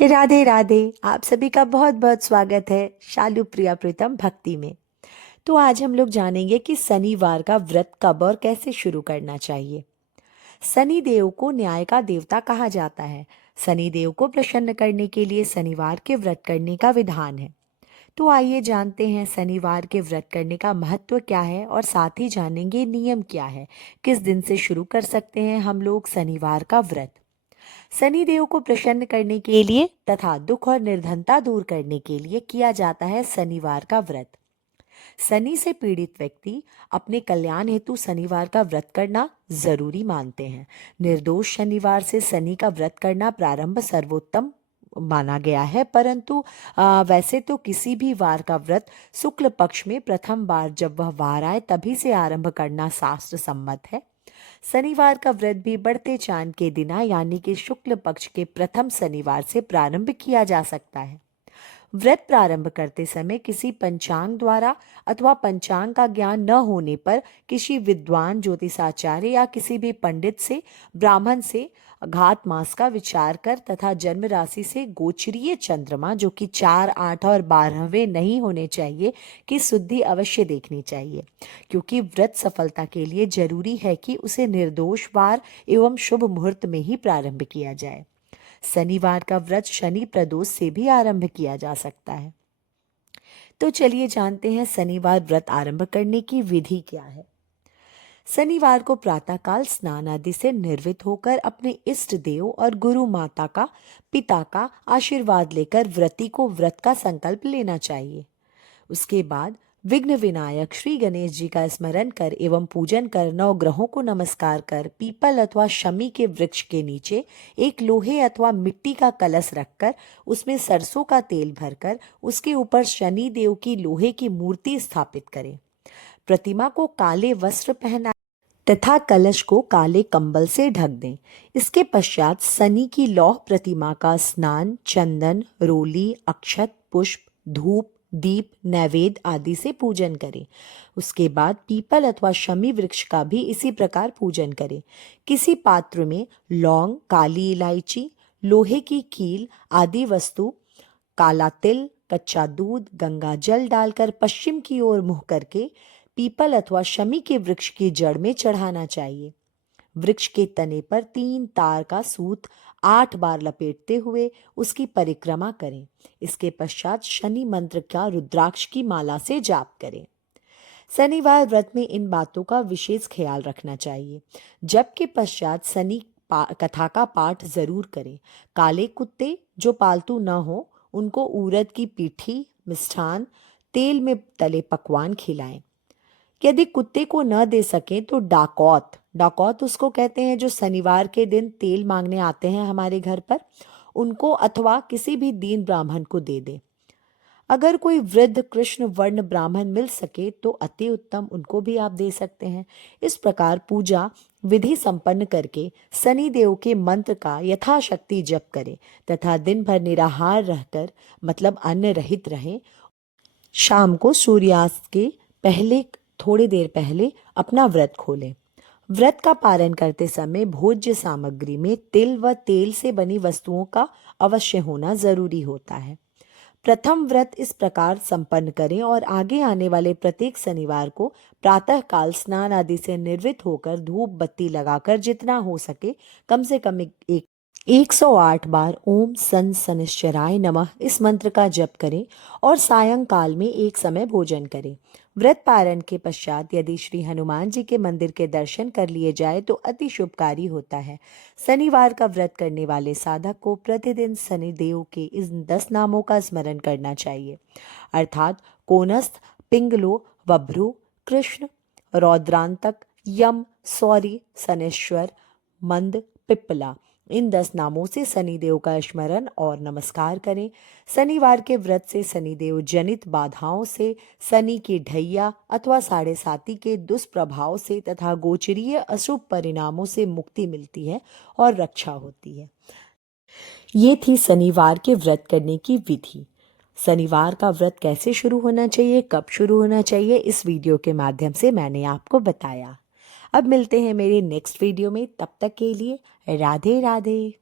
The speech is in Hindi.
राधे राधे। आप सभी का बहुत बहुत स्वागत है शालू प्रिया प्रीतम भक्ति में। तो आज हम लोग जानेंगे कि शनिवार का व्रत कब और कैसे शुरू करना चाहिए। शनि देव को न्याय का देवता कहा जाता है। शनि देव को प्रसन्न करने के लिए शनिवार के व्रत करने का विधान है। तो आइए जानते हैं शनिवार के व्रत करने का महत्व क्या है और साथ ही जानेंगे नियम क्या है, किस दिन से शुरू कर सकते हैं हम लोग शनिवार का व्रत। शनि देव को प्रसन्न करने के लिए तथा दुख और निर्धनता दूर करने के लिए किया जाता है शनिवार का व्रत। शनि से पीड़ित व्यक्ति अपने कल्याण हेतु शनिवार का व्रत करना जरूरी मानते हैं। निर्दोष शनिवार से शनि का व्रत करना प्रारंभ सर्वोत्तम माना गया है, परंतु वैसे तो किसी भी वार का व्रत शुक्ल पक्ष में प्रथम बार जब वह वार आए तभी से आरंभ करना शास्त्र सम्मत है। शनिवार का व्रत भी बढ़ते चांद के दिन यानी कि शुक्ल पक्ष के प्रथम शनिवार से प्रारंभ किया जा सकता है। व्रत प्रारंभ करते समय किसी पंचांग द्वारा अथवा पंचांग का ज्ञान न होने पर किसी विद्वान ज्योतिषाचार्य या किसी भी पंडित से, ब्राह्मण से घात मास का विचार कर तथा जन्म राशि से गोचरीय चंद्रमा जो कि 4, 8 और 12वें नहीं होने चाहिए की शुद्धि अवश्य देखनी चाहिए, क्योंकि व्रत सफलता के लिए जरूरी है कि उसे निर्दोष वार एवं शुभ मुहूर्त में ही प्रारंभ किया जाए। शनिवार का व्रत शनि प्रदोष से भी आरंभ किया जा सकता है। तो चलिए जानते हैं शनिवार व्रत आरंभ करने की विधि क्या है। शनिवार को प्रातःकाल स्नान आदि से निर्वित होकर अपने इष्ट देव और गुरु माता का, पिता का आशीर्वाद लेकर व्रती को व्रत का संकल्प लेना चाहिए। उसके बाद विघ्न विनायक श्री गणेश जी का स्मरण कर एवं पूजन कर, 9 ग्रहों को नमस्कार कर, पीपल अथवा शमी के वृक्ष के नीचे एक लोहे अथवा मिट्टी का कलश रखकर उसमें सरसों का तेल भरकर उसके ऊपर शनि देव की लोहे की मूर्ति स्थापित करें। प्रतिमा को काले वस्त्र पहना तथा कलश को काले कंबल से ढक दें। इसके पश्चात शनि की लौह प्रतिमा का स्नान चंदन, रोली, अक्षत, पुष्प, धूप, दीप, नैवेद्य आदि से पूजन करें। उसके बाद पीपल अथवा शमी वृक्ष का भी इसी प्रकार पूजन करें। किसी पात्र में लौंग, काली इलायची, लोहे की कील आदि वस्तु, काला तिल, कच्चा दूध, गंगा जल डालकर पश्चिम की ओर मुंह करके पीपल अथवा शमी के वृक्ष की जड़ में चढ़ाना चाहिए। वृक्ष के तने पर 3 तार का सूत 8 बार लपेटते हुए उसकी परिक्रमा करें। इसके पश्चात शनि मंत्र का रुद्राक्ष की माला से जाप करें। शनिवार व्रत में इन बातों का विशेष ख्याल रखना चाहिए। जप के पश्चात शनि कथा का पाठ जरूर करें। काले कुत्ते जो पालतू न हो उनको उड़द की पीठी, मिष्ठान, तेल में तले पकवान खिलाएं। यदि कुत्ते को न दे सके तो डाकौत, डाकौत उसको कहते हैं जो शनिवार के दिन तेल मांगने आते हैं हमारे घर पर, उनको अथवा किसी भी दीन ब्राह्मण को दे दे। अगर कोई वृद्ध कृष्ण वर्ण ब्राह्मण मिल सके तो अति उत्तम, उनको भी आप दे सकते हैं। इस प्रकार पूजा विधि संपन्न करके शनि देव के मंत्र का यथाशक्ति जप करें तथा दिन भर निराहार रहकर मतलब अन्न रहित रहें। शाम को सूर्यास्त के पहले थोड़ी देर पहले अपना व्रत खोलें। व्रत का पालन करते समय भोज्य सामग्री में तिल व तेल से बनी वस्तुओं का अवश्य होना जरूरी होता है। प्रथम व्रत इस प्रकार संपन्न करें और आगे आने वाले प्रत्येक शनिवार को प्रातः काल स्नान आदि से निर्वित होकर धूप बत्ती लगाकर जितना हो सके कम से कम 108 बार ओम सन शनिश्चराय नमः इस मंत्र का जप करें और सायंकाल में एक समय भोजन करें। व्रत पारण के पश्चात यदि श्री हनुमान जी के मंदिर के दर्शन कर लिए जाए तो अति शुभकारी होता है। शनिवार का व्रत करने वाले साधक को प्रतिदिन शनि देव के इस 10 नामों का स्मरण करना चाहिए, अर्थात कोनस्थ, पिंगलो, वभ्रु, कृष्ण, रौद्रांतक, यम, सौरी, शनेश्वर, मंद, पिप्पला। इन 10 नामों से शनिदेव का स्मरण और नमस्कार करें। शनिवार के व्रत से शनिदेव जनित बाधाओं से, शनि की ढैया अथवा 7.5 के दुष्प्रभाव से तथा गोचरीय अशुभ परिणामों से मुक्ति मिलती है और रक्षा होती है। ये थी शनिवार के व्रत करने की विधि। शनिवार का व्रत कैसे शुरू होना चाहिए, कब शुरू होना चाहिए, इस वीडियो के माध्यम से मैंने आपको बताया। अब मिलते हैं मेरे नेक्स्ट वीडियो में, तब तक के लिए राधे राधे।